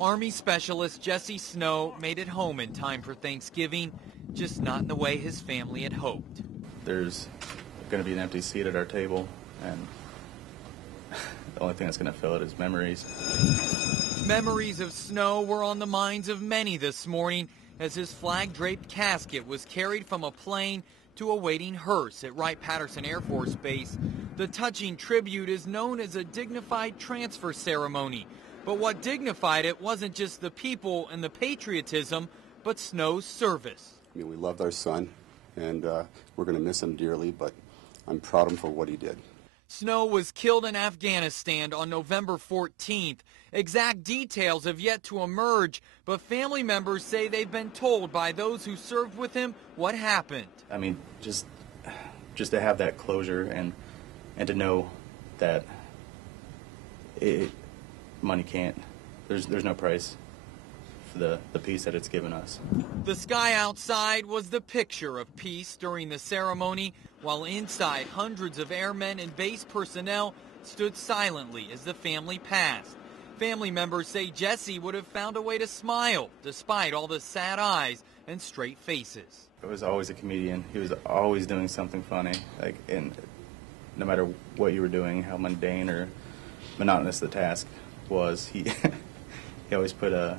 Army specialist Jesse Snow made it home in time for Thanksgiving, just not in the way his family had hoped. There's going to be an empty seat at our table, and the only thing that's going to fill it is memories. Memories of Snow were on the minds of many this morning as his flag-draped casket was carried from a plane to a waiting hearse at Wright-Patterson Air Force Base. The touching tribute is known as a dignified transfer ceremony. But what dignified it wasn't just the people and the patriotism, but Snow's service. I mean, we loved our son, and we're going to miss him dearly, but I'm proud of him for what he did. Snow was killed in Afghanistan on November 14th. Exact details have yet to emerge, but family members say they've been told by those who served with him what happened. I mean, just to have that closure and to know that money can't, there's no price for the peace that it's given us. The sky outside was the picture of peace during the ceremony, while inside hundreds of airmen and base personnel stood silently as the family passed. Family members say Jesse would have found a way to smile despite all the sad eyes and straight faces. He was always a comedian. He was always doing something funny. And no matter what you were doing, how mundane or monotonous the task was, he always put a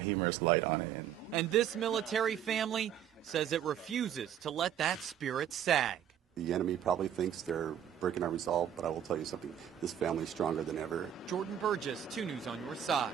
humorous light on it. And this military family says it refuses to let that spirit sag. The enemy probably thinks they're breaking our resolve, but I will tell you something, this family's stronger than ever. Jordan Burgess, 2 News on your side.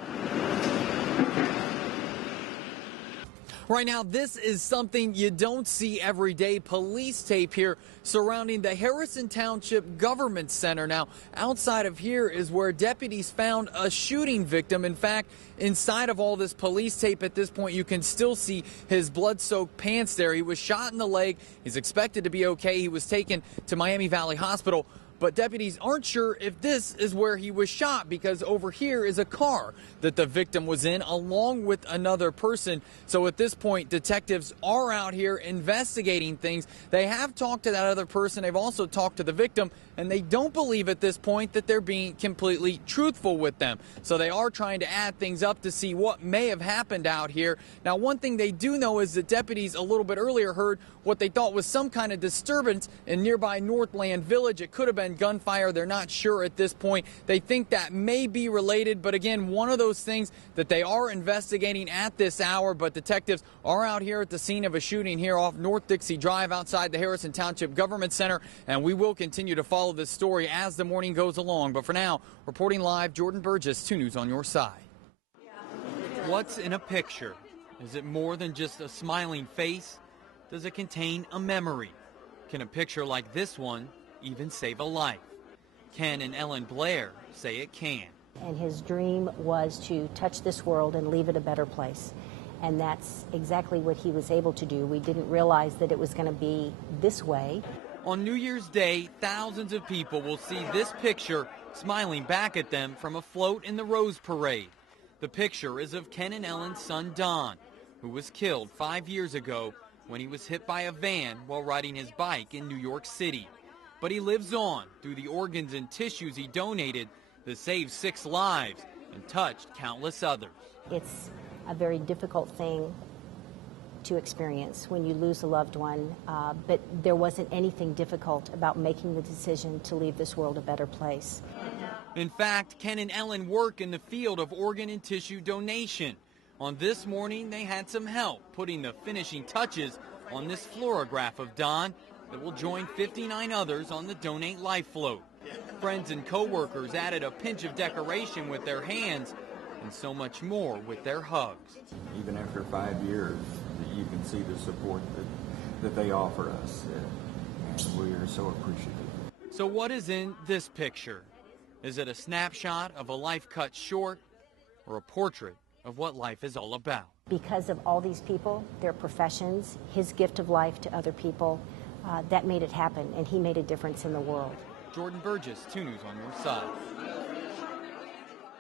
Right now, this is something you don't see every day. Police tape here surrounding the Harrison Township Government Center. Now, outside of here is where deputies found a shooting victim. In fact, inside of all this police tape at this point, you can still see his blood-soaked pants there. He was shot in the leg. He's expected to be okay. He was taken to Miami Valley Hospital. But deputies aren't sure if this is where he was shot, because over here is a car that the victim was in along with another person. So at this point, detectives are out here investigating things. They have talked to that other person. They've also talked to the victim, and they don't believe at this point that they're being completely truthful with them. So they are trying to add things up to see what may have happened out here. Now, one thing they do know is that deputies a little bit earlier heard what they thought was some kind of disturbance in nearby Northland Village. It could have been gunfire. They're not sure at this point. They think that may be related, but again, one of those things that they are investigating at this hour. But detectives are out here at the scene of a shooting here off North Dixie Drive outside the Harrison Township Government Center, and we will continue to follow this story as the morning goes along. But for now, reporting live, Jordan Burgess, 2 News on your side. What's in a picture? Is it more than just a smiling face? Does it contain a memory? Can a picture like this one even save a life? Ken and Ellen Blair say it can. And his dream was to touch this world and leave it a better place. And that's exactly what he was able to do. We didn't realize that it was going to be this way. On New Year's Day, thousands of people will see this picture smiling back at them from a float in the Rose Parade. The picture is of Ken and Ellen's son Don, who was killed 5 years ago when he was hit by a van while riding his bike in New York City. But he lives on through the organs and tissues he donated that saved 6 lives and touched countless others. It's a very difficult thing to experience when you lose a loved one, but there wasn't anything difficult about making the decision to leave this world a better place. In fact, Ken and Ellen work in the field of organ and tissue donation. On this morning, they had some help putting the finishing touches on this fluorograph of Don that will join 59 others on the Donate Life float. Friends and co-workers added a pinch of decoration with their hands and so much more with their hugs. Even after 5 years, you can see the support that they offer us, and we are so appreciative. So what is in this picture? Is it a snapshot of a life cut short, or a portrait of what life is all about? Because of all these people, their professions, his gift of life to other people, that made it happen, and he made a difference in the world. Jordan Burgess, 2 News on your side.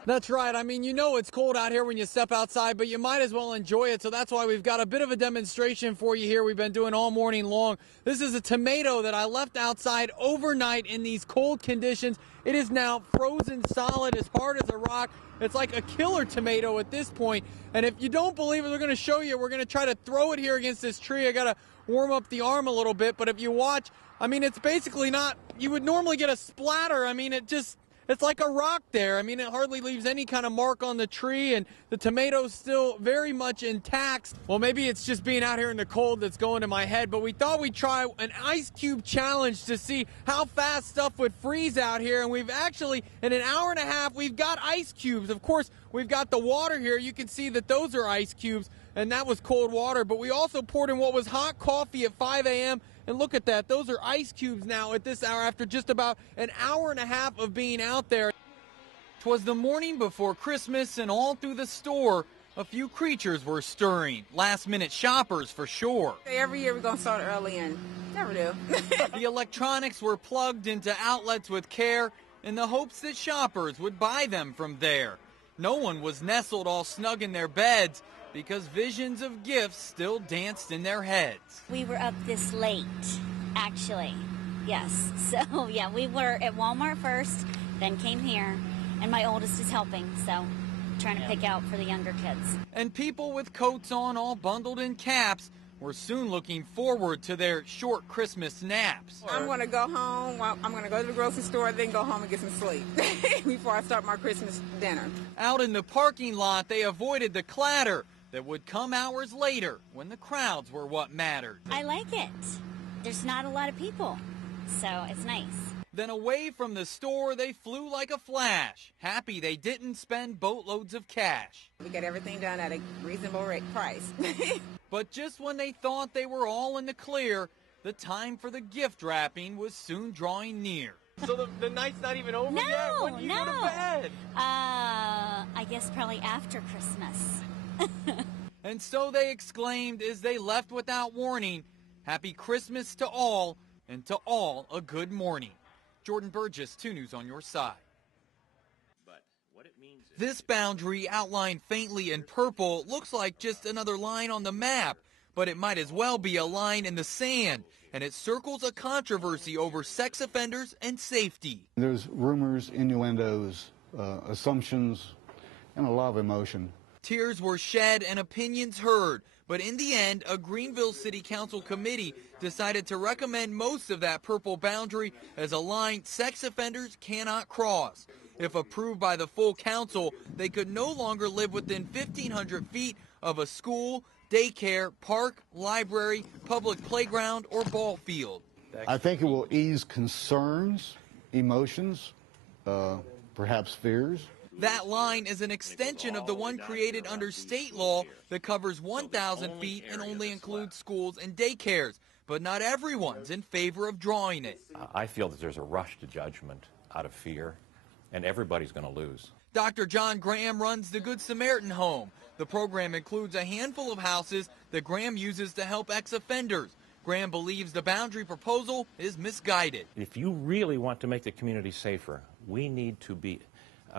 That's right. I mean, you know it's cold out here when you step outside, but you might as well enjoy it. So that's why we've got a bit of a demonstration for you here. We've been doing all morning long. This is a tomato that I left outside overnight in these cold conditions. It is now frozen solid, as hard as a rock. It's like a killer tomato at this point. And if you don't believe it, we're going to show you. We're going to try to throw it here against this tree. I got to warm up the arm a little bit. But if you watch, I mean, it's basically not, you would normally get a splatter. I mean, it's like a rock there. I mean, it hardly leaves any kind of mark on the tree, and the tomato's still very much intact. Well, maybe it's just being out here in the cold that's going to my head, but we thought we'd try an ice cube challenge to see how fast stuff would freeze out here. And we've actually, in an hour and a half, we've got ice cubes. Of course, we've got the water here. You can see that those are ice cubes, and that was cold water. But we also poured in what was hot coffee at 5 a.m., and look at that. Those are ice cubes now at this hour after just about an hour and a half of being out there. 'Twas the morning before Christmas, and all through the store, a few creatures were stirring. Last-minute shoppers for sure. Every year we're going to start early and never do. The electronics were plugged into outlets with care in the hopes that shoppers would buy them from there. No one was nestled all snug in their beds because visions of gifts still danced in their heads. We were up this late, actually. Yes. So, yeah, we were at Walmart first, then came here, and my oldest is helping, so trying to pick out for the younger kids. And people with coats on, all bundled in caps, were soon looking forward to their short Christmas naps. I'm going to go home. Well, I'm going to go to the grocery store, then go home and get some sleep before I start my Christmas dinner. Out in the parking lot, they avoided the clatter that would come hours later when the crowds were what mattered. I like it. There's not a lot of people, so it's nice. Then away from the store, they flew like a flash, happy they didn't spend boatloads of cash. We get everything done at a reasonable price. But just when they thought they were all in the clear, the time for the gift wrapping was soon drawing near. So the night's not even over yet? When do you go to bed? I guess probably after Christmas. And so they exclaimed as they left without warning, Happy Christmas to all, and to all a good morning. Jordan Burgess, 2 News on your side. This boundary, outlined faintly in purple, looks like just another line on the map, but it might as well be a line in the sand, and it circles a controversy over sex offenders and safety. There's rumors, innuendos, assumptions, and a lot of emotion. Tears were shed and opinions heard, but in the end, a Greenville City Council committee decided to recommend most of that purple boundary as a line sex offenders cannot cross. If approved by the full council, they could no longer live within 1,500 feet of a school, daycare, park, library, public playground, or ball field. I think it will ease concerns, emotions, perhaps fears. That line is an extension of the one created under state law that covers 1,000 feet and only includes schools and daycares. But not everyone's in favor of drawing it. I feel that there's a rush to judgment out of fear, and everybody's going to lose. Dr. John Graham runs the Good Samaritan Home. The program includes a handful of houses that Graham uses to help ex-offenders. Graham believes the boundary proposal is misguided. If you really want to make the community safer, we need to be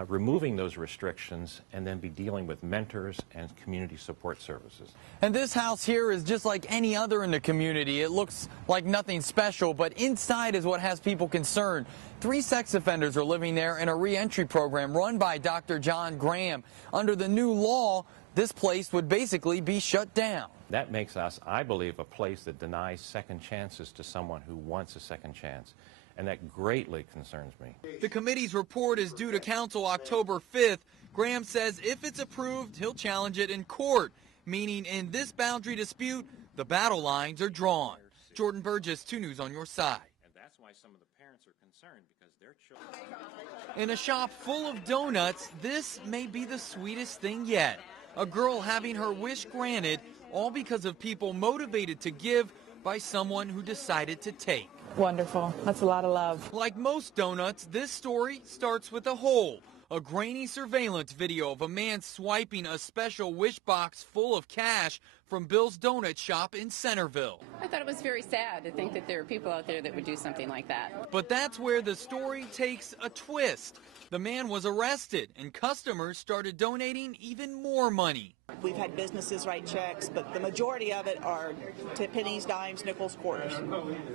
removing those restrictions and then be dealing with mentors and community support services. And this house here is just like any other in the community. It looks like nothing special, but inside is what has people concerned. 3 sex offenders are living there in a re-entry program run by Dr. John Graham. Under the new law, this place would basically be shut down. That makes us, I believe, a place that denies second chances to someone who wants a second chance. And that greatly concerns me. The committee's report is due to council October 5th. Graham says if it's approved, he'll challenge it in court, meaning in this boundary dispute, the battle lines are drawn. Jordan Burgess, 2 News on your side. And that's why some of the parents are concerned, because their children... In a shop full of donuts, this may be the sweetest thing yet. A girl having her wish granted, all because of people motivated to give by someone who decided to take. Wonderful. That's a lot of love. Like most donuts, this story starts with a hole. A grainy surveillance video of a man swiping a special wish box full of cash from Bill's Donut Shop in Centerville. I thought it was very sad to think that there are people out there that would do something like that. But that's where the story takes a twist. The man was arrested, and customers started donating even more money. We've had businesses write checks, but the majority of it are to pennies, dimes, nickels, quarters,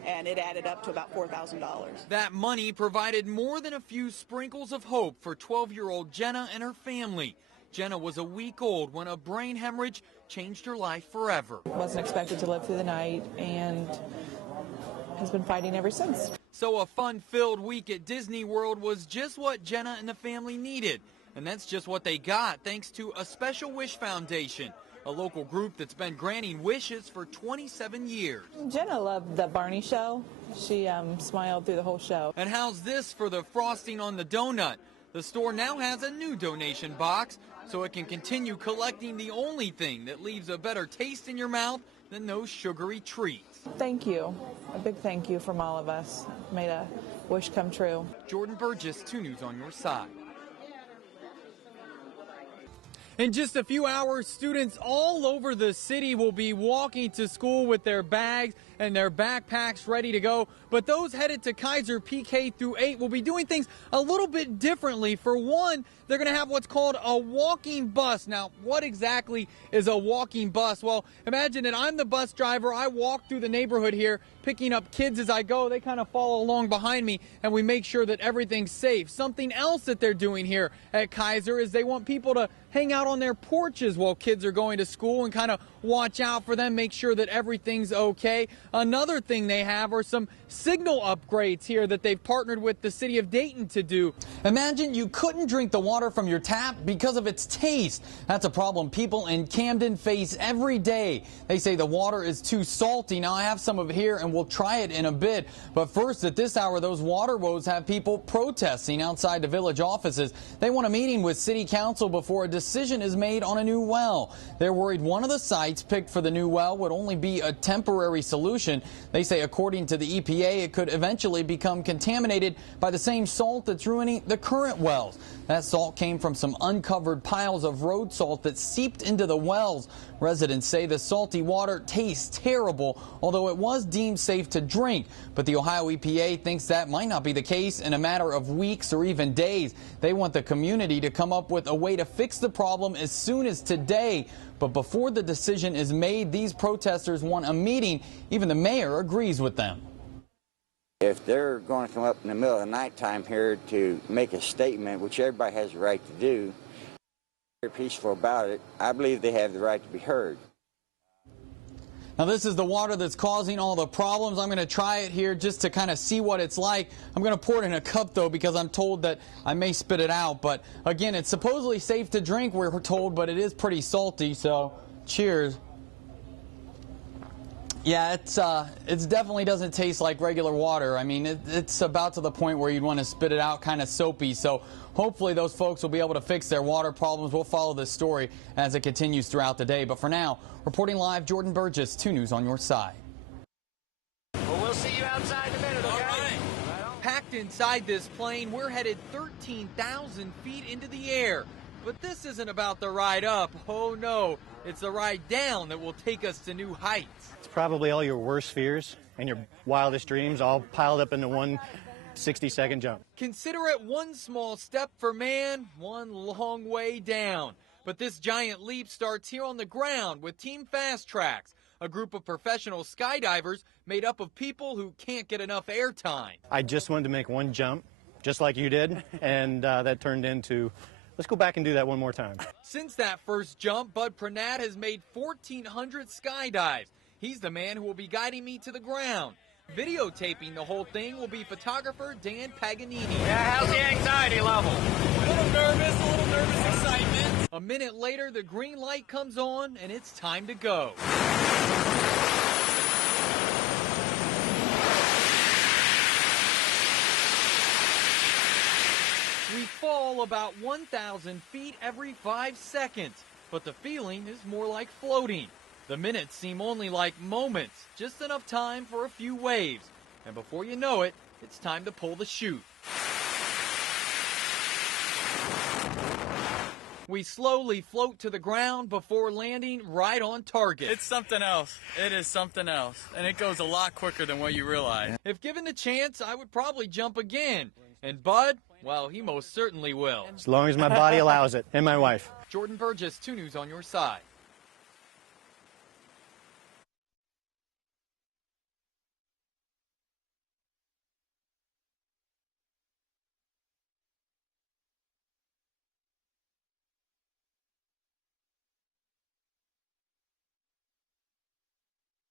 and it added up to about $4,000. That money provided more than a few sprinkles of hope for 12-year-old Jenna and her family. Jenna was a week old when a brain hemorrhage changed her life forever. Wasn't expected to live through the night and has been fighting ever since. So a fun-filled week at Disney World was just what Jenna and the family needed. And that's just what they got thanks to a Special Wish Foundation, a local group that's been granting wishes for 27 years. Jenna loved the Barney show. She smiled through the whole show. And how's this for the frosting on the donut? The store now has a new donation box so it can continue collecting the only thing that leaves a better taste in your mouth than those sugary treats. Thank you. A big thank you from all of us. Made a wish come true. Jordan Burgess, 2 News on your side. In just a few hours, students all over the city will be walking to school with their bags and their backpacks ready to go. But those headed to Kaiser PK through 8 will be doing things a little bit differently. For one, they're going to have what's called a walking bus. Now, what exactly is a walking bus? Well, imagine that I'm the bus driver. I walk through the neighborhood here, picking up kids as I go. They kind of follow along behind me, and we make sure that everything's safe. Something else that they're doing here at Kaiser is they want people to hang out on their porches while kids are going to school and kind of watch out for them, make sure that everything's okay. Another thing they have are some signal upgrades here that they've partnered with the city of Dayton to do. Imagine you couldn't drink the water from your tap because of its taste. That's a problem people in Camden face every day. They say the water is too salty. Now I have some of it here and we'll try it in a bit. But first, at this hour, those water woes have people protesting outside the village offices. They want a meeting with city council before a decision is made on a new well. They're worried one of the sites picked for the new well would only be a temporary solution. They say according to the EPA, it could eventually become contaminated by the same salt that's ruining the current wells. That salt came from some uncovered piles of road salt that seeped into the wells. Residents say the salty water tastes terrible, although it was deemed safe to drink. But the Ohio EPA thinks that might not be the case in a matter of weeks or even days. They want the community to come up with a way to fix the problem as soon as today. But before the decision is made, these protesters want a meeting. Even the mayor agrees with them. If they're going to come up in the middle of the nighttime here to make a statement, which everybody has the right to do, they're peaceful about it, I believe they have the right to be heard. Now this is the water that's causing all the problems. I'm going to try it here just to kind of see what it's like. I'm going to pour it in a cup though because I'm told that I may spit it out. But again, it's supposedly safe to drink, we're told, but it is pretty salty. So cheers. Yeah, it definitely doesn't taste like regular water. I mean, it's about to the point where you'd want to spit it out, kind of soapy. So hopefully those folks will be able to fix their water problems. We'll follow this story as it continues throughout the day. But for now, reporting live, Jordan Burgess, 2 News on your side. Well, we'll see you outside in a minute, okay? All right. Packed inside this plane, we're headed 13,000 feet into the air. But this isn't about the ride up. Oh, no. It's the ride down that will take us to new heights. It's probably all your worst fears and your wildest dreams all piled up into one 60-second jump. Consider it one small step for man, one long way down. But this giant leap starts here on the ground with Team Fast Tracks, a group of professional skydivers made up of people who can't get enough airtime. I just wanted to make one jump, just like you did, and that turned into, let's go back and do that one more time. Since that first jump, Bud Pranat has made 1,400 skydives. He's the man who will be guiding me to the ground. Videotaping the whole thing will be photographer Dan Paganini. Yeah, how's the anxiety level? A little nervous excitement. A minute later, the green light comes on, and it's time to go. We fall about 1,000 feet every 5 seconds, but the feeling is more like floating. The minutes seem only like moments, just enough time for a few waves. And before you know it, it's time to pull the chute. We slowly float to the ground before landing right on target. It's something else. It is something else. And it goes a lot quicker than what you realize. If given the chance, I would probably jump again. And Bud, well, he most certainly will. As long as my body allows it, and my wife. Jordan Burgess, 2 News on your side.